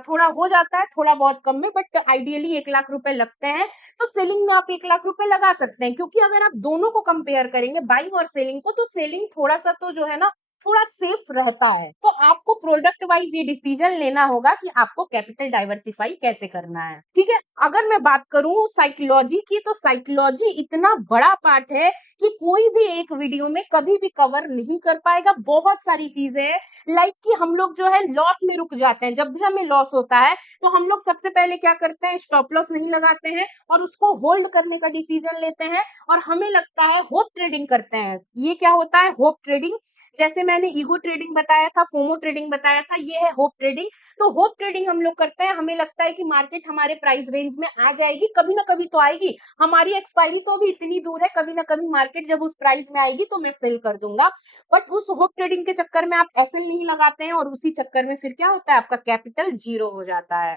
थोड़ा हो जाता है, थोड़ा बहुत कम में, बट आइडियली 1 लाख रुपए लगते हैं। तो सेलिंग में आप 1 लाख रुपए लगा सकते हैं, क्योंकि अगर आप दोनों को कंपेयर करेंगे, बाइंग और सेलिंग को, तो सेलिंग थोड़ा सा तो जो है ना, थोड़ा सेफ रहता है। तो आपको प्रोडक्ट वाइज ये डिसीजन लेना होगा कि आपको कैपिटल डाइवर्सिफाई कैसे करना है, ठीक है। अगर मैं बात करूं साइकोलॉजी की, तो साइकोलॉजी इतना बड़ा पार्ट है कि कोई भी एक वीडियो में कभी भी कवर नहीं कर पाएगा। बहुत सारी चीजें हैं, लाइक कि हम लोग जो है लॉस में रुक जाते हैं। जब भी हमें लॉस होता है, तो हम लोग सबसे पहले क्या करते हैं, स्टॉप लॉस नहीं लगाते हैं और उसको होल्ड करने का डिसीजन लेते हैं, और हमें लगता है होप ट्रेडिंग करते हैं। ये क्या होता है, होप ट्रेडिंग? जैसे मैंने ईगो ट्रेडिंग बताया था, फोमो ट्रेडिंग बताया था, ये है होप ट्रेडिंग। तो होप ट्रेडिंग हम लोग करते हैं, हमें लगता है कि मार्केट हमारे प्राइस रेंज में आ जाएगी, कभी ना कभी तो आएगी, हमारी एक्सपायरी तो अभी इतनी दूर है, कभी ना कभी मार्केट जब उस प्राइस में आएगी तो मैं सेल कर दूंगा। बट उस होप ट्रेडिंग के चक्कर में आप एसएल नहीं लगाते हैं और उसी चक्कर में फिर क्या होता है, आपका कैपिटल जीरो हो जाता है।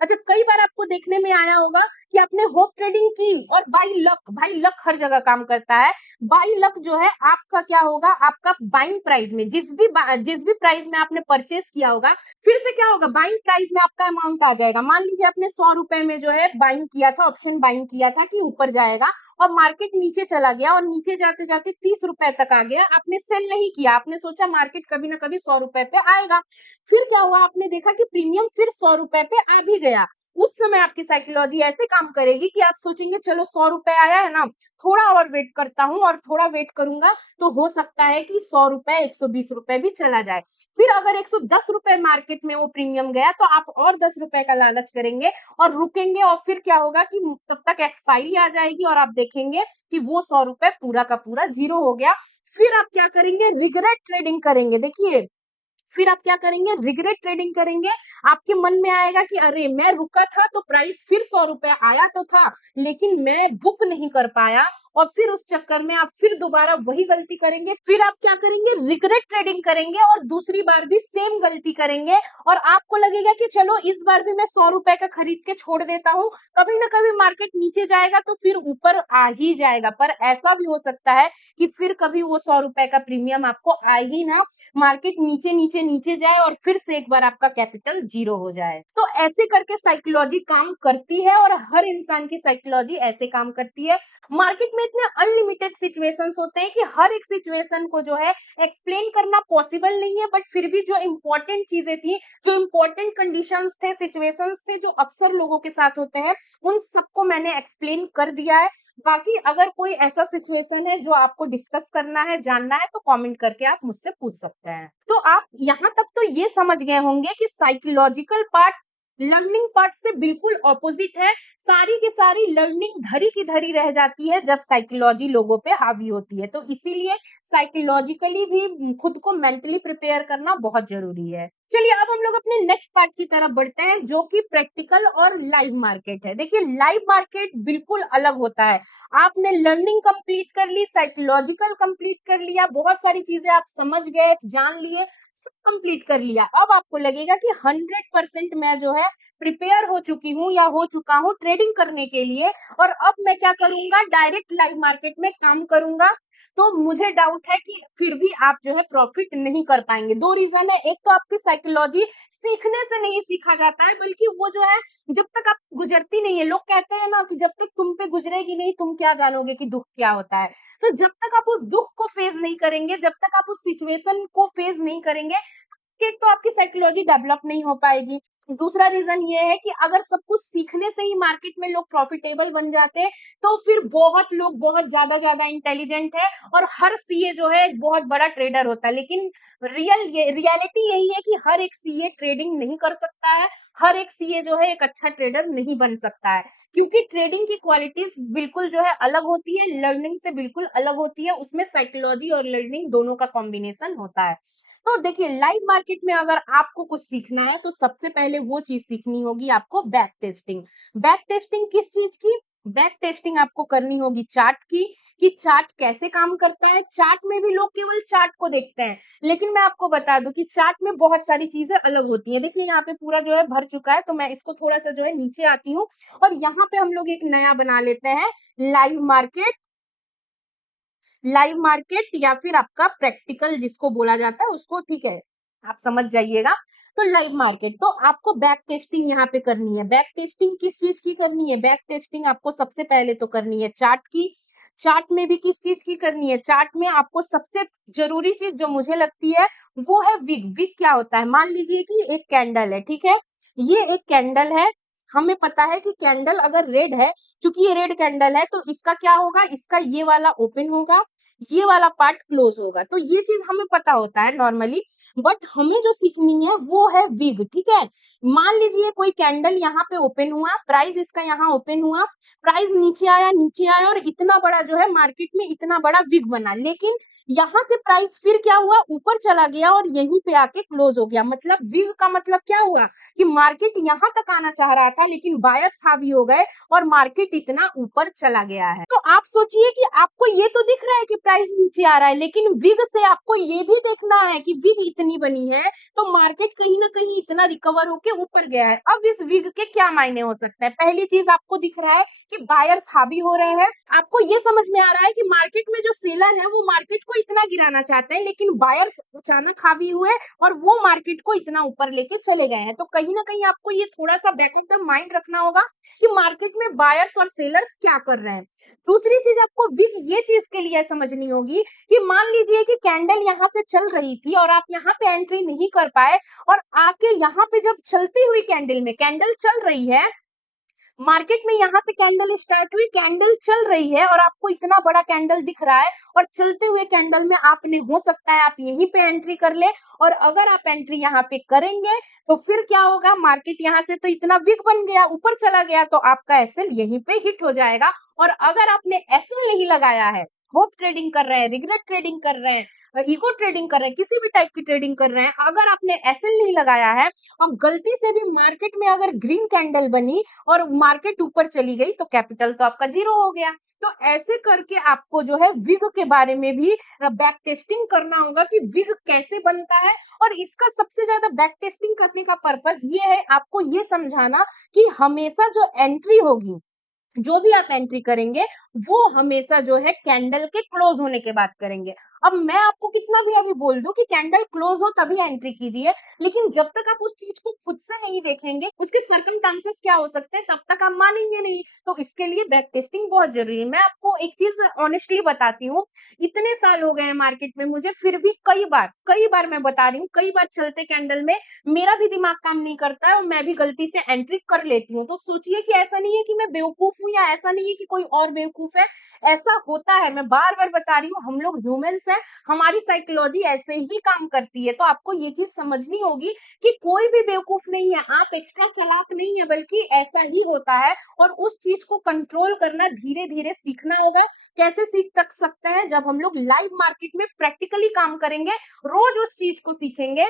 अच्छा, कई बार आपको देखने में आया होगा कि आपने होप ट्रेडिंग की और बाई लक हर जगह काम करता है। बाई लक जो है आपका क्या होगा, आपका बाइंग प्राइस में जिस भी प्राइस में आपने परचेस किया होगा, फिर से क्या होगा, बाइंग प्राइस में आपका अमाउंट आ जाएगा। मान लीजिए आपने 100 रुपए में जो है बाइंग किया था, ऑप्शन बाइंग किया था कि ऊपर जाएगा, और मार्केट नीचे चला गया और नीचे जाते जाते 30 रुपए तक आ गया, आपने सेल नहीं किया, आपने सोचा मार्केट कभी ना कभी 100 रुपए पे आएगा। फिर क्या हुआ, आपने देखा कि प्रीमियम फिर 100 रुपए पे आ भी गया। उस समय आपकी साइकोलॉजी ऐसे काम करेगी कि आप सोचेंगे चलो 100 रुपए आया है ना, थोड़ा और वेट करता हूँ, और थोड़ा वेट करूंगा तो हो सकता है कि 100 रुपए 120 रुपए भी चला जाए। फिर अगर 110 रुपए मार्केट में वो प्रीमियम गया तो आप और 10 रुपए का लालच करेंगे और रुकेंगे, और फिर क्या होगा कि तब तक एक्सपायरी आ जाएगी और आप देखेंगे कि वो 100 रुपए पूरा का पूरा जीरो हो गया। फिर आप क्या करेंगे, रिग्रेट ट्रेडिंग करेंगे। देखिए, फिर आप क्या करेंगे, रिग्रेट ट्रेडिंग करेंगे। आपके मन में आएगा कि अरे मैं रुका था तो प्राइस फिर 100 रुपए आया तो था, लेकिन मैं बुक नहीं कर पाया, और फिर उस चक्कर में आप फिर दोबारा वही गलती करेंगे। फिर आप क्या करेंगे, रिग्रेट ट्रेडिंग करेंगे और दूसरी बार भी सेम गलती करेंगे, और आपको लगेगा कि चलो इस बार भी मैं 100 रुपए का खरीद के छोड़ देता हूँ, कभी ना कभी मार्केट नीचे जाएगा तो फिर ऊपर आ ही जाएगा। पर ऐसा भी हो सकता है कि फिर कभी वो 100 रुपए का प्रीमियम आपको आए ही ना, मार्केट नीचे नीचे नीचे जाए और फिर से एक बार आपका कैपिटल जीरो हो जाए। तो ऐसे करके साइकोलॉजी काम करती है, और हर इंसान की साइकोलॉजी ऐसे काम करती है। मार्केट में इतने अनलिमिटेड सिचुएशंस होते हैं कि हर एक सिचुएशन को जो है एक्सप्लेन करना पॉसिबल नहीं है, बट फिर भी जो इंपॉर्टेंट चीजें थी, जो इंपॉर्टेंट कंडीशंस थे, सिचुएशंस थे, जो अक्सर लोगों के साथ होते हैं, उन सबको मैंने एक्सप्लेन कर दिया है। बाकी अगर कोई ऐसा सिचुएशन है जो आपको डिस्कस करना है, जानना है, तो कमेंट करके आप मुझसे पूछ सकते हैं। तो आप यहाँ तक तो ये समझ गए होंगे कि साइकोलॉजिकल पार्ट लर्निंग पार्ट से बिल्कुल ऑपोजिट है। सारी की सारी लर्निंग धरी की धरी रह जाती है जब साइकोलॉजी लोगों पे हावी होती है। तो इसीलिए साइकोलॉजिकली भी खुद को मेंटली प्रिपेयर करना बहुत जरूरी है। चलिए अब हम लोग अपने नेक्स्ट पार्ट की तरफ बढ़ते हैं, जो कि प्रैक्टिकल और लाइव मार्केट है। देखिए, लाइव मार्केट बिल्कुल अलग होता है। आपने लर्निंग कंप्लीट कर ली, साइकोलॉजिकल कंप्लीट कर लिया, बहुत सारी चीजें आप समझ गए, जान लिए, सब कंप्लीट कर लिया। अब आपको लगेगा कि 100% मैं जो है प्रिपेयर हो चुकी हूँ या हो चुका हूँ ट्रेडिंग करने के लिए, और अब मैं क्या करूंगा, डायरेक्ट लाइव मार्केट में काम करूंगा। तो मुझे डाउट है कि फिर भी आप जो है प्रॉफिट नहीं कर पाएंगे। दो रीजन है, एक तो आपकी साइकोलॉजी सीखने से नहीं सीखा जाता है, बल्कि वो जो है जब तक आप गुजरती नहीं है, लोग कहते हैं ना कि जब तक तुम पे गुजरेगी नहीं तुम क्या जानोगे कि दुख क्या होता है। तो जब तक आप उस दुख को फेस नहीं करेंगे, जब तक आप उस सिचुएशन को फेस नहीं करेंगे, एक तो आपकी साइकोलॉजी डेवलप नहीं हो पाएगी। दूसरा रीजन ये है कि अगर सब कुछ सीखने से ही मार्केट में लोग प्रॉफिटेबल बन जाते हैं, तो फिर बहुत लोग बहुत ज्यादा ज्यादा इंटेलिजेंट है और हर सीए जो है एक बहुत बड़ा ट्रेडर होता है। लेकिन रियलिटी यही है कि हर एक सीए ट्रेडिंग नहीं कर सकता है, हर एक सीए जो है एक अच्छा ट्रेडर नहीं बन सकता है, क्योंकि ट्रेडिंग की क्वालिटीज बिल्कुल जो है अलग होती है, लर्निंग से बिल्कुल अलग होती है, उसमें साइकोलॉजी और लर्निंग दोनों का कॉम्बिनेशन होता है। तो देखिए, लाइव मार्केट में अगर आपको कुछ सीखना है तो सबसे पहले वो चीज सीखनी होगी आपको, बैक टेस्टिंग। बैक टेस्टिंग किस चीज की, बैक टेस्टिंग आपको करनी होगी चार्ट की, कि चार्ट कैसे काम करता है। चार्ट में भी लोग केवल चार्ट को देखते हैं, लेकिन मैं आपको बता दूं कि चार्ट में बहुत सारी चीजें अलग होती हैं। देखिए, यहाँ पे पूरा जो है भर चुका है, तो मैं इसको थोड़ा सा जो है नीचे आती हूँ, और यहाँ पे हम लोग एक नया बना लेते हैं, लाइव मार्केट। लाइव मार्केट या फिर आपका प्रैक्टिकल जिसको बोला जाता है उसको, ठीक है, आप समझ जाइएगा। तो लाइव मार्केट, तो आपको बैक टेस्टिंग यहाँ पे करनी है। बैक टेस्टिंग किस चीज की करनी है, बैक टेस्टिंग आपको सबसे पहले तो करनी है चार्ट की। चार्ट में भी किस चीज की करनी है, चार्ट में आपको सबसे जरूरी चीज जो मुझे लगती है वो है विग। विग क्या होता है, मान लीजिए कि एक कैंडल है, ठीक है, ये एक कैंडल है, हमें पता है कि कैंडल अगर रेड है, चूंकि ये रेड कैंडल है तो इसका क्या होगा, इसका ये वाला ओपन होगा, ये वाला पार्ट क्लोज होगा। तो ये चीज हमें पता होता है नॉर्मली, बट हमें जो सीखनी है वो है विग, ठीक है। मान लीजिए कोई कैंडल यहाँ पे ओपन हुआ, प्राइस इसका यहाँ ओपन हुआ, प्राइस नीचे आया और इतना बड़ा जो है मार्केट में इतना बड़ा विग बना, लेकिन यहाँ से प्राइस फिर क्या हुआ, ऊपर चला गया और यहीं पे आके क्लोज हो गया। मतलब विग का मतलब क्या हुआ कि मार्केट यहाँ तक आना चाह रहा था लेकिन बायर्स हावी हो गए और मार्केट इतना ऊपर चला गया है। तो आप सोचिए कि आपको ये तो दिख रहा है कि प्राइस नीचे आ रहा है, लेकिन विग से आपको ये भी देखना है कि विग इतनी बनी है तो मार्केट कहीं ना कहीं इतना रिकवर होके ऊपर गया है। अब इस विग के क्या मायने हो सकते हैं? पहली चीज आपको दिख रहा है कि बायर्स हावी हो रहे हैं, आपको ये समझ में आ रहा है कि मार्केट में जो सेलर है वो मार्केट को इतना गिराना चाहते हैं, लेकिन बायर्स अचानक हावी हुए और वो मार्केट को इतना ऊपर लेके चले गए हैं। तो कहीं ना कहीं आपको ये थोड़ा सा बैक ऑफ द माइंड रखना होगा कि मार्केट में बायर्स और सेलर्स क्या कर रहे हैं। दूसरी चीज आपको विग ये चीज के लिए समझनी होगी कि मान लीजिए कि कैंडल यहाँ से चल रही थी और आप यहाँ पे एंट्री नहीं कर पाए, और आके यहाँ पे जब चलती हुई कैंडल में, कैंडल चल रही है मार्केट में, यहाँ से कैंडल स्टार्ट हुई, कैंडल चल रही है और आपको इतना बड़ा कैंडल दिख रहा है और चलते हुए कैंडल में आपने, हो सकता है आप यहीं पे एंट्री कर ले, और अगर आप एंट्री यहाँ पे करेंगे तो फिर क्या होगा, मार्केट यहाँ से तो इतना वीक बन गया, ऊपर चला गया, तो आपका एसएल यहीं पे हिट हो जाएगा। और अगर आपने एसएल नहीं लगाया है, होप ट्रेडिंग कर रहे हैं, रिग्रेट ट्रेडिंग कर रहे हैं, इको ट्रेडिंग कर रहे हैं, किसी भी टाइप की ट्रेडिंग कर रहे हैं, अगर आपने एसएल नहीं लगाया है और गलती से भी मार्केट में अगर ग्रीन कैंडल बनी और मार्केट ऊपर चली गई तो कैपिटल तो आपका जीरो हो गया। तो ऐसे करके आपको जो है विग के बारे में भी बैक टेस्टिंग करना होगा कि विग कैसे बनता है। और इसका सबसे ज्यादा बैक टेस्टिंग करने का पर्पस ये है, आपको ये समझाना कि हमेशा जो एंट्री होगी, जो भी आप एंट्री करेंगे वो हमेशा जो है कैंडल के क्लोज होने के बाद करेंगे। अब मैं आपको कितना भी अभी बोल दूं कि कैंडल क्लोज हो तभी एंट्री कीजिए, लेकिन जब तक आप उस चीज को खुद से नहीं देखेंगे, उसके सर्कमस्टांसेस क्या हो सकते हैं, तब तक आप मानेंगे नहीं। तो इसके लिए बैक टेस्टिंग बहुत जरूरी है। मैं आपको एक चीज ऑनेस्टली बताती हूँ, इतने साल हो गए हैं मार्केट में मुझे, फिर भी कई बार मैं बता रही हूँ, कई बार चलते कैंडल में मेरा भी दिमाग काम नहीं करता है और मैं भी गलती से एंट्री कर लेती हूँ। तो सोचिए कि ऐसा नहीं है कि मैं बेवकूफ हूँ या ऐसा नहीं है कि कोई और बेवकूफ है, ऐसा होता है। मैं बार बार बता रही हूँ, हम लोग ह्यूमंस हैं, हमारी साइकोलॉजी ऐसे ही काम करती है। तो आपको ये चीज समझनी होगी कि कोई भी बेवकूफ नहीं है, आप एक्स्ट्रा चालाक नहीं है, बल्कि ऐसा ही होता है। और उस चीज को कंट्रोल करना धीरे धीरे सीखना होगा। कैसे सीख तक सकते हैं? जब हम लोग लाइव मार्केट में प्रैक्टिकली काम करेंगे, रोज उस चीज को सीखेंगे,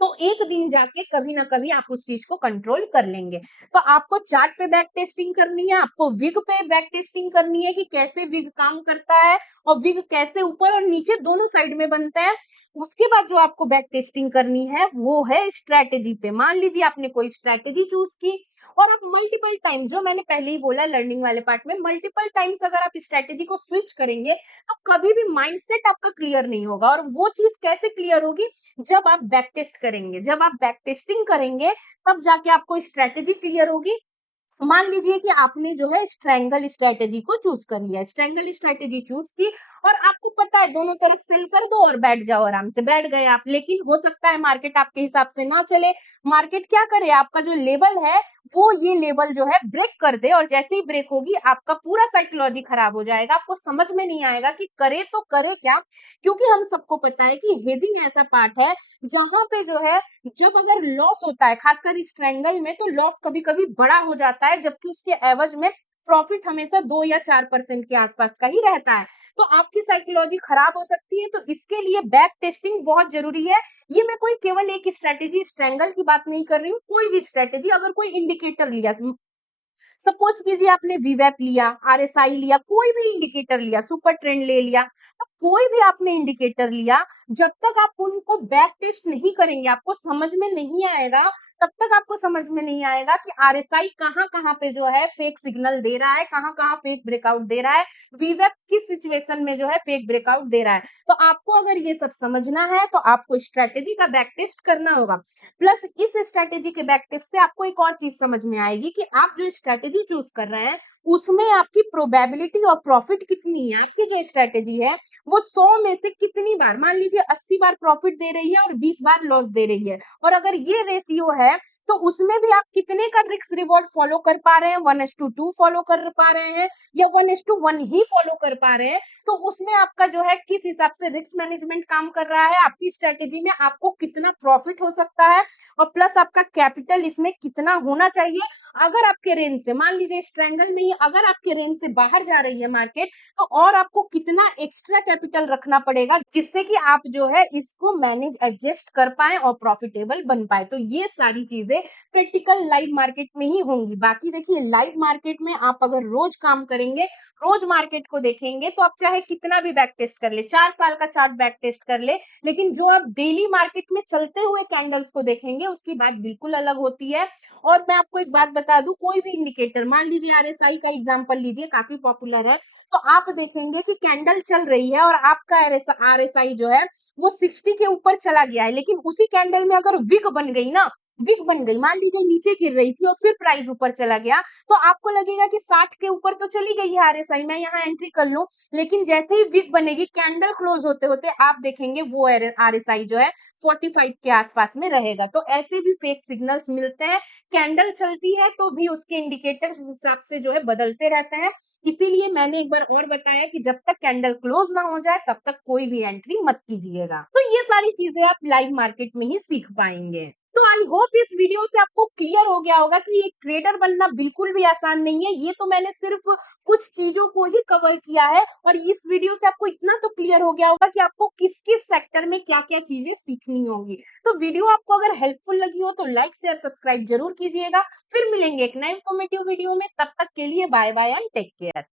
तो एक दिन जाके कभी ना कभी आप उस चीज को कंट्रोल कर लेंगे। तो आपको चार्ट पे बैक टेस्टिंग करनी है, आपको विग पे बैक टेस्टिंग करनी है कि कैसे विग काम करता है और विग कैसे ऊपर और नीचे दोनों साइड में बनता है। उसके बाद जो आपको बैक टेस्टिंग करनी है वो है स्ट्रेटेजी पे। मान लीजिए आपने कोई स्ट्रेटेजी चूज की और आप मल्टीपल टाइम, जो मैंने पहले ही बोला लर्निंग वाले पार्ट में, मल्टीपल टाइम्स अगर आप स्ट्रेटेजी को स्विच करेंगे तो कभी भी माइंडसेट आपका क्लियर नहीं होगा। और वो चीज कैसे क्लियर होगी? जब आप बैक टेस्ट करेंगे, जब आप बैक टेस्टिंग करेंगे तब जाके आपको स्ट्रेटेजी क्लियर होगी। मान लीजिए कि आपने जो है स्ट्रैंगल स्ट्रेटेजी को चूज कर लिया, स्ट्रैंगल स्ट्रेटेजी चूज की और आपको पता है दोनों तरफ सेल कर दो और बैठ जाओ, आराम से बैठ गए आप। लेकिन हो सकता है मार्केट आपके हिसाब से ना चले, मार्केट क्या करे, आपका जो लेवल है वो ये लेवल जो है ब्रेक कर दे, और जैसे ही ब्रेक होगी आपका पूरा साइकोलॉजी खराब हो जाएगा, आपको समझ में नहीं आएगा कि करे तो करे क्या। क्योंकि हम सबको पता है कि हेजिंग ऐसा पार्ट है जहां पे जो है, जब अगर लॉस होता है खासकर इस ट्रायंगल में, तो लॉस कभी कभी बड़ा हो जाता है, जबकि उसके एवज में प्रॉफिट हमेशा 2 या 4% के आसपास का ही रहता है। तो आपकी साइकोलॉजी खराब हो सकती है। तो इसके लिए बैक टेस्टिंग बहुत जरूरी है। ये मैं कोई केवल एक स्ट्रेटेजी स्ट्रैंगल की बात नहीं कर रही हूँ, कोई भी स्ट्रेटेजी, अगर कोई इंडिकेटर लिया, सपोज कीजिए आपने वीवैप लिया, आरएसआई लिया, कोई भी इंडिकेटर लिया, सुपर ट्रेंड ले लिया, तो कोई भी आपने इंडिकेटर लिया, जब तक आप उनको बैक टेस्ट नहीं करेंगे आपको समझ में नहीं आएगा, तब तक आपको समझ में नहीं आएगा कि आरएसआई कहाँ कहाँ पे जो है फेक सिग्नल दे रहा है, कहाँ कहाँ फेक ब्रेकआउट दे रहा है, वीवैप किस सिचुएशन में जो है फेक ब्रेकआउट दे रहा है। तो आपको अगर ये सब समझना है तो आपको स्ट्रेटेजी का बैक टेस्ट करना होगा। प्लस इस स्ट्रेटेजी के बैक टेस्ट से आपको एक और चीज समझ में आएगी कि आप जो स्ट्रेटेजी चूज कर रहे हैं उसमें आपकी प्रोबेबिलिटी और प्रॉफिट कितनी है। आपकी जो स्ट्रेटेजी है वो 100 में से कितनी बार, मान लीजिए 80 बार प्रॉफिट दे रही है और 20 बार लॉस दे रही है, और अगर ये रेशियो है तो उसमें भी आप कितने का रिस्क रिवॉर्ड फॉलो कर पा रहे हैं, 1:2 फॉलो कर पा रहे हैं या 1:1 ही फॉलो कर पा रहे हैं, तो उसमें आपका जो है किस हिसाब से रिस्क मैनेजमेंट काम कर रहा है, आपकी स्ट्रेटेजी में आपको कितना प्रॉफिट हो सकता है और प्लस आपका कैपिटल इसमें कितना होना चाहिए। अगर आपके रेंज से, मान लीजिए इस ट्रायंगल में ही अगर आपके रेंज से बाहर जा रही है मार्केट, तो और आपको कितना एक्स्ट्रा कैपिटल रखना पड़ेगा जिससे कि आप जो है इसको मैनेज एडजस्ट कर पाए और प्रॉफिटेबल बन पाए। तो ये सारी चीजें प्रैक्टिकल लाइव मार्केट में ही होंगी। बाकी देखिए लाइव मार्केट में आप अगर रोज काम करेंगे, रोज मार्केट को देखेंगे, तो आप चाहे कितना भी बैक टेस्ट कर ले, 4 साल का चार्ट बैक टेस्ट कर ले, लेकिन जो आप डेली मार्केट में चलते हुए कैंडल्स को देखेंगे उसकी बात बिल्कुल अलग होती है। और मैं आपको एक बात बता दूं, कोई भी इंडिकेटर, मान लीजिए आरएसआई का एग्जांपल लीजिए, काफी पॉपुलर है, तो आप देखेंगे कि कैंडल चल रही है और आपका आरएसआई जो है वो 60 के ऊपर चला गया है, लेकिन उसी कैंडल में अगर विग बन गई ना, विग बन गई, मान लीजिए नीचे गिर रही थी और फिर प्राइस ऊपर चला गया, तो आपको लगेगा कि 60 के ऊपर तो चली गई है आरएसआई, मैं यहाँ एंट्री कर लूं, लेकिन जैसे ही विग बनेगी, कैंडल क्लोज होते होते आप देखेंगे वो आरएसआई जो है 45 के आसपास में रहेगा। तो ऐसे भी फेक सिग्नल्स मिलते हैं। कैंडल चलती है तो भी उसके इंडिकेटर्स हिसाब से जो है बदलते रहते हैं। इसीलिए मैंने एक बार और बताया कि जब तक कैंडल क्लोज ना हो जाए तब तक कोई भी एंट्री मत कीजिएगा। तो ये सारी चीजें आप लाइव मार्केट में ही सीख पाएंगे। तो आई होप इस वीडियो से आपको क्लियर हो गया होगा कि एक ट्रेडर बनना बिल्कुल भी आसान नहीं है। ये तो मैंने सिर्फ कुछ चीजों को ही कवर किया है और इस वीडियो से आपको इतना तो क्लियर हो गया होगा कि आपको किस किस सेक्टर में क्या क्या चीजें सीखनी होंगी। तो वीडियो आपको अगर हेल्पफुल लगी हो तो लाइक शेयर सब्सक्राइब जरूर कीजिएगा। फिर मिलेंगे एक नए इंफॉर्मेटिव वीडियो में, तब तक के लिए bye bye and take care.